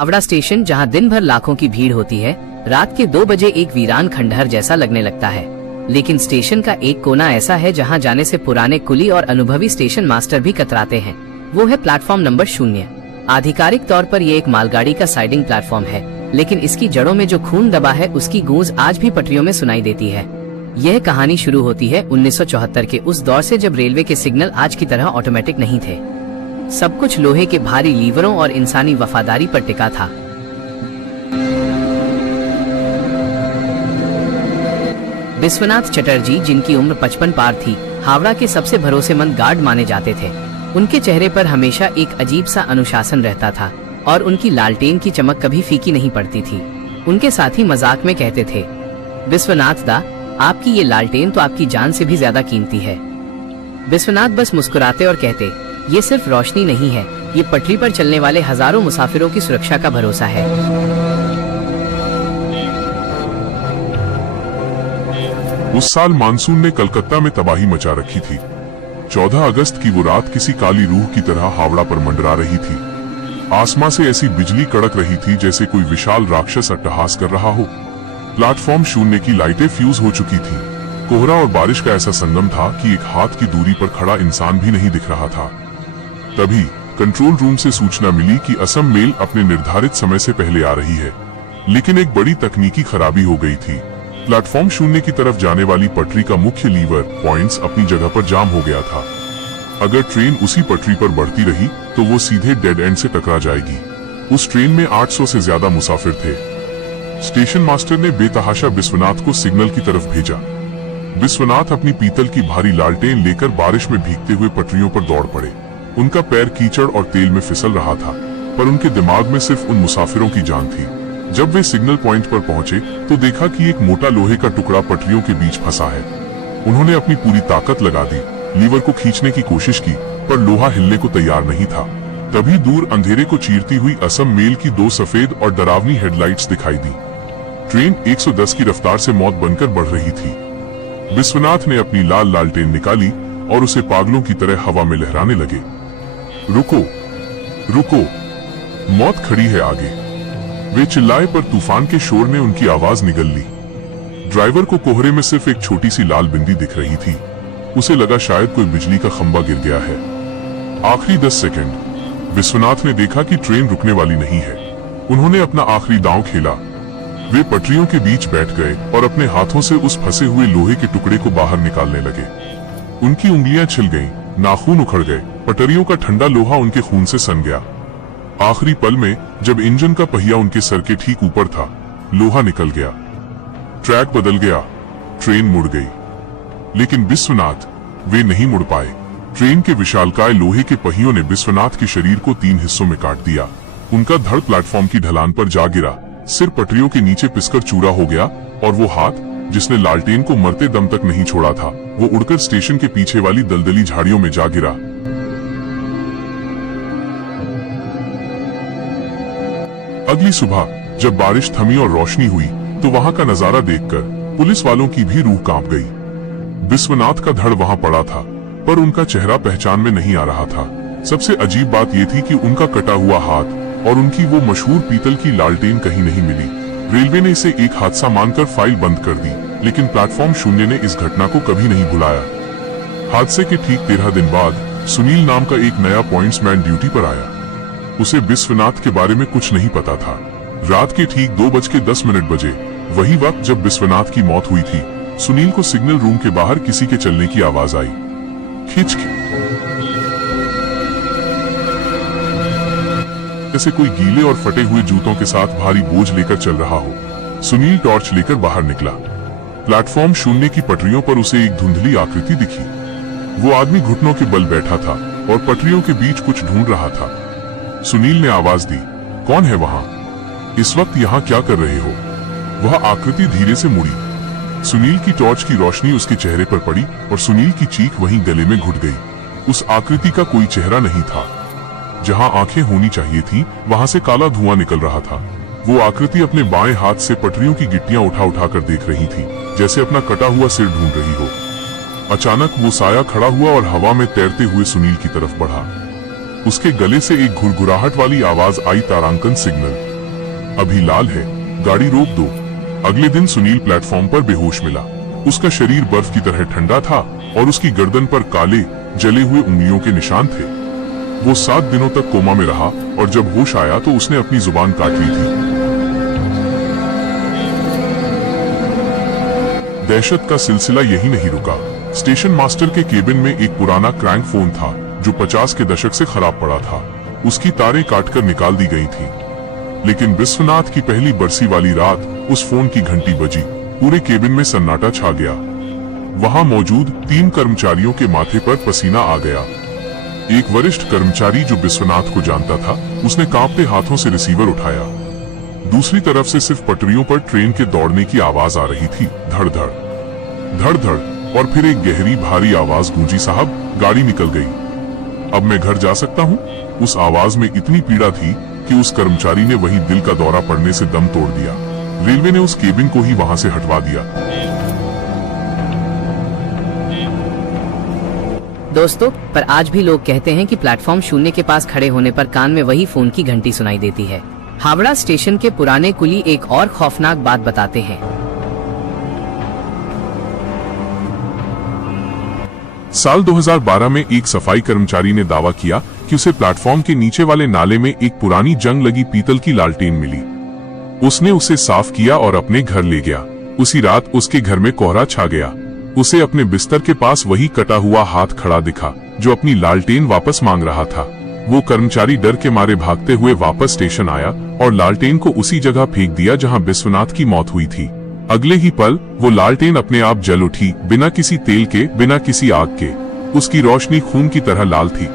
Howrah station, जहां दिन भर लाखों की भीड़ होती है, रात के 2 बजे एक वीरान खंडहर जैसा लगने लगता है। लेकिन स्टेशन का एक कोना ऐसा है जहां जाने से पुराने कुली और अनुभवी स्टेशन मास्टर भी कतराते हैं। वो है प्लेटफॉर्म नंबर 0। आधिकारिक तौर पर ये एक मालगाड़ी का साइडिंग प्लेटफॉर्म है, लेकिन इसकी जड़ों में जो खून दबा है उसकी गूंज आज भी पटरियों में सुनाई देती है। यह कहानी शुरू होती है 1974 के उस दौर से, जब रेलवे के सिग्नल आज की तरह ऑटोमेटिक नहीं थे। सब कुछ लोहे के भारी लीवरों और इंसानी वफादारी पर टिका था। विश्वनाथ चटर्जी, जिनकी उम्र 55 पार थी, हावड़ा के सबसे भरोसेमंद गार्ड माने जाते थे। उनके चेहरे पर हमेशा एक अजीब सा अनुशासन रहता था और उनकी लालटेन की चमक कभी फीकी नहीं पड़ती थी। उनके साथी मजाक में कहते थे, विश्वनाथ दा, आपकी ये लालटेन तो आपकी जान से भी ज्यादा कीमती है। विश्वनाथ बस मुस्कुराते और कहते, ये सिर्फ रोशनी नहीं है, ये पटरी पर चलने वाले हजारों मुसाफिरों की सुरक्षा का भरोसा है। उस साल मानसून ने कलकत्ता में तबाही मचा रखी थी। 14 अगस्त की वो रात किसी काली रूह की तरह हावड़ा पर मंडरा रही थी। आसमां से ऐसी बिजली कड़क रही थी जैसे कोई विशाल राक्षस अट्टहास कर रहा हो। प्लेटफॉर्म 0 की लाइटें फ्यूज हो चुकी थी। कोहरा और बारिश का ऐसा संगम था कि एक हाथ की दूरी पर खड़ा इंसान भी नहीं दिख रहा था। तभी कंट्रोल रूम से सूचना मिली कि असम मेल अपने निर्धारित समय से पहले आ रही है, लेकिन एक बड़ी तकनीकी खराबी हो गई थी। प्लेटफॉर्म 0 की तरफ जाने वाली पटरी का मुख्य लीवर पॉइंट्स अपनी जगह पर जाम हो गया था। अगर ट्रेन उसी पटरी पर बढ़ती रही तो वो सीधे डेड एंड से टकरा जाएगी। उस ट्रेन में 800 से ज्यादा मुसाफिर थे। स्टेशन मास्टर ने बेतहाशा विश्वनाथ को सिग्नल की तरफ भेजा। विश्वनाथ अपनी पीतल की भारी लालटेन लेकर बारिश में भीगते हुए पटरियों पर दौड़ पड़े। उनका पैर कीचड़ और तेल में फिसल रहा था, पर उनके दिमाग में सिर्फ उन मुसाफिरों की जान थी। जब वे सिग्नल पॉइंट पर पहुंचे तो देखा कि एक मोटा लोहे का टुकड़ा पटरियों के बीच फंसा है। उन्होंने अपनी पूरी ताकत लगा दी, लीवर को खींचने की कोशिश की, पर लोहा हिलने को तैयार नहीं था। तभी दूर अंधेरे को चीरती हुई असम मेल की 2 सफेद और डरावनी हेडलाइट्स दिखाई दी। ट्रेन 110 की रफ्तार से मौत बनकर बढ़ रही थी। विश्वनाथ ने अपनी लाल लालटेन निकाली और उसे पागलों की तरह हवा में लहराने लगे। रुको, रुको, मौत खड़ी है आगे। वे चिल्लाए, पर तूफान के शोर ने उनकी आवाज निगल ली। ड्राइवर को कोहरे में सिर्फ एक छोटी सी लाल बिंदी दिख रही थी। उसे लगा शायद कोई बिजली का खंबा गिर गया है। आखिरी 10 सेकंड। विश्वनाथ ने देखा कि ट्रेन रुकने वाली नहीं है। उन्होंने अपना आखिरी दांव खेला। वे पटरियों के बीच बैठ गए और अपने हाथों से उस फंसे हुए लोहे के टुकड़े को बाहर निकालने लगे। उनकी उंगलियां छिल गईं, नाखून उखड़ गए, पटरियों का ठंडा लोहा उनके खून से सन गया। आखिरी पल में जब इंजन का पहिया उनके सर के ठीक ऊपर था, लोहा निकल गया, ट्रैक बदल गया, ट्रेन मुड़ गई। लेकिन विश्वनाथ, वे नहीं मुड़ पाए। ट्रेन के विशालकाय लोहे के पहियों ने विश्वनाथ के शरीर को 3 हिस्सों में काट दिया। उनका धड़ प्लेटफॉर्म की ढलान पर जा गिरा, सिर पटरियों के नीचे पिसकर चूरा हो गया और वो हाथ जिसने लालटेन को मरते दम तक नहीं छोड़ा था, वो उड़कर स्टेशन के पीछे वाली दलदली झाड़ियों में जा गिरा। अगली सुबह जब बारिश थमी और रोशनी हुई तो वहां का नजारा देखकर पुलिस वालों की भी रूह कांप गई। विश्वनाथ का धड़ वहां पड़ा था, पर उनका चेहरा पहचान में नहीं आ रहा था। सबसे अजीब बात यह थी कि उनका कटा हुआ हाथ और उनकी वो मशहूर पीतल की लालटेन कहीं नहीं मिली। रेलवे ने इसे एक हादसा मानकर फाइल बंद कर दी, लेकिन प्लेटफॉर्म 0 ने इस घटना को कभी नहीं भुलाया। हादसे के ठीक 13 दिन बाद सुनील नाम का एक नया पॉइंट्समैन ड्यूटी पर आया। उसे विश्वनाथ के बारे में कुछ नहीं पता था। रात के ठीक 2:10 बजे, वही वक्त जब विश्वनाथ की मौत हुई थी, सुनील को सिग्नल रूम के बाहर किसी के चलने की आवाज आई। खिच जैसे कोई गीले और फटे हुए जूतों के साथ भारी बोझ लेकर चल रहा हो। सुनील टॉर्च लेकर बाहर निकला। प्लेटफॉर्म 0 की पटरियों पर उसे एक धुंधली आकृति दिखी। वो आदमी घुटनों के बल बैठा था और पटरियों के बीच कुछ ढूंढ रहा था। सुनील ने आवाज दी, कौन है वहां? इस वक्त यहाँ क्या कर रहे हो? वह आकृति धीरे से मुड़ी। सुनील की टॉर्च की रोशनी उसके चेहरे पर पड़ी और सुनील की चीख वहीं गले में घुट गई। उस आकृति का कोई चेहरा नहीं था। जहां आंखें होनी चाहिए थी, वहां से काला धुआं निकल रहा था। वो आकृति अपने बाएं हाथ से पटरियों की गिट्टियां उठा उठा कर देख रही थी, जैसे अपना कटा हुआ सिर ढूंढ रही हो। अचानक वो साया खड़ा हुआ और हवा में तैरते हुए सुनील की तरफ बढ़ा। उसके गले से एक घुरघुराहट वाली आवाज आई, तारांकन सिग्नल। अभी लाल है, गाड़ी रोक दो। अगले दिन सुनील प्लेटफॉर्म पर बेहोश मिला। उसका शरीर बर्फ की तरह ठंडा था और उसकी गर्दन पर काले जले हुए उंगलियों के निशान थे। वो 7 दिनों तक कोमा में रहा और जब होश आया तो उसने अपनी जुबान काट ली थी। दहशत का सिलसिला यही नहीं रुका। स्टेशन मास्टर के केबिन में एक पुराना क्रैंक फोन था जो 50 के दशक से खराब पड़ा था। उसकी तारें काटकर निकाल दी गई थी। लेकिन विश्वनाथ की पहली बरसी वाली रात उस फोन की घंटी बजी। पूरे केबिन में सन्नाटा छा गया। वहां मौजूद 3 कर्मचारियों के माथे पर पसीना आ गया। एक वरिष्ठ कर्मचारी जो विश्वनाथ को जानता था, उसने कांपते हाथों से रिसीवर उठाया। दूसरी तरफ से सिर्फ पटरियों पर ट्रेन के दौड़ने की आवाज आ रही थी, धड़-धड़, धड़-धड़, और फिर एक गहरी भारी आवाज गूंजी, साहब गाड़ी निकल गई, अब मैं घर जा सकता हूँ। उस आवाज में इतनी पीड़ा थी कि उस कर्मचारी ने वहीं दिल का दौरा पड़ने से दम तोड़ दिया। रेलवे ने उस केबिन को ही वहां से हटवा दिया। दोस्तों, पर आज भी लोग कहते हैं कि प्लेटफॉर्म 0 के पास खड़े होने पर कान में वही फोन की घंटी सुनाई देती है। हावड़ा स्टेशन के पुराने कुली एक और खौफनाक बात बताते हैं। साल 2012 में एक सफाई कर्मचारी ने दावा किया कि उसे प्लेटफॉर्म के नीचे वाले नाले में एक पुरानी जंग लगी पीतल की लालटेन मिली। उसने उसे साफ किया और अपने घर ले गया। उसी रात उसके घर में कोहरा छा गया। उसे अपने बिस्तर के पास वही कटा हुआ हाथ खड़ा दिखा जो अपनी लालटेन वापस मांग रहा था। वो कर्मचारी डर के मारे भागते हुए वापस स्टेशन आया और लालटेन को उसी जगह फेंक दिया जहां विश्वनाथ की मौत हुई थी। अगले ही पल वो लालटेन अपने आप जल उठी, बिना किसी तेल के, बिना किसी आग के। उसकी रोशनी खून की तरह लाल थी।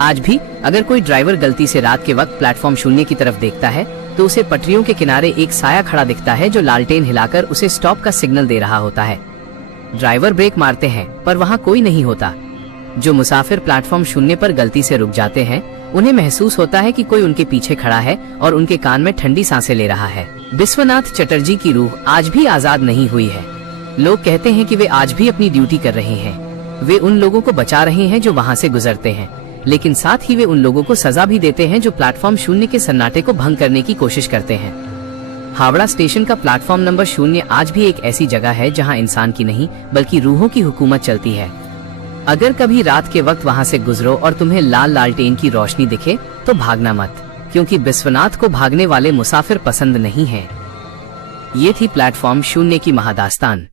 आज भी अगर कोई ड्राइवर गलती से रात के वक्त प्लेटफॉर्म 0 की तरफ देखता है तो उसे पटरियों के किनारे एक साया खड़ा दिखता है जो लालटेन हिलाकर उसे स्टॉप का सिग्नल दे रहा होता है। ड्राइवर ब्रेक मारते हैं पर वहाँ कोई नहीं होता। जो मुसाफिर प्लेटफॉर्म 0 पर गलती से रुक जाते हैं उन्हें महसूस होता है कि कोई उनके पीछे खड़ा है और उनके कान में ठंडी सांसें ले रहा है। विश्वनाथ चटर्जी की रूह आज भी आजाद नहीं हुई है। लोग कहते हैं कि वे आज भी अपनी ड्यूटी कर रहे हैं। वे उन लोगों को बचा रहे हैं जो वहाँ से गुजरते हैं, लेकिन साथ ही वे उन लोगों को सजा भी देते हैं जो प्लेटफॉर्म 0 के सन्नाटे को भंग करने की कोशिश करते हैं। हावड़ा स्टेशन का प्लेटफॉर्म नंबर 0 आज भी एक ऐसी जगह है जहां इंसान की नहीं बल्कि रूहों की हुकूमत चलती है। अगर कभी रात के वक्त वहां से गुजरो और तुम्हें लाल लालटेन की रोशनी दिखे तो भागना मत, क्योंकि विश्वनाथ को भागने वाले मुसाफिर पसंद नहीं हैं। ये थी प्लेटफॉर्म 0 की महादास्तान।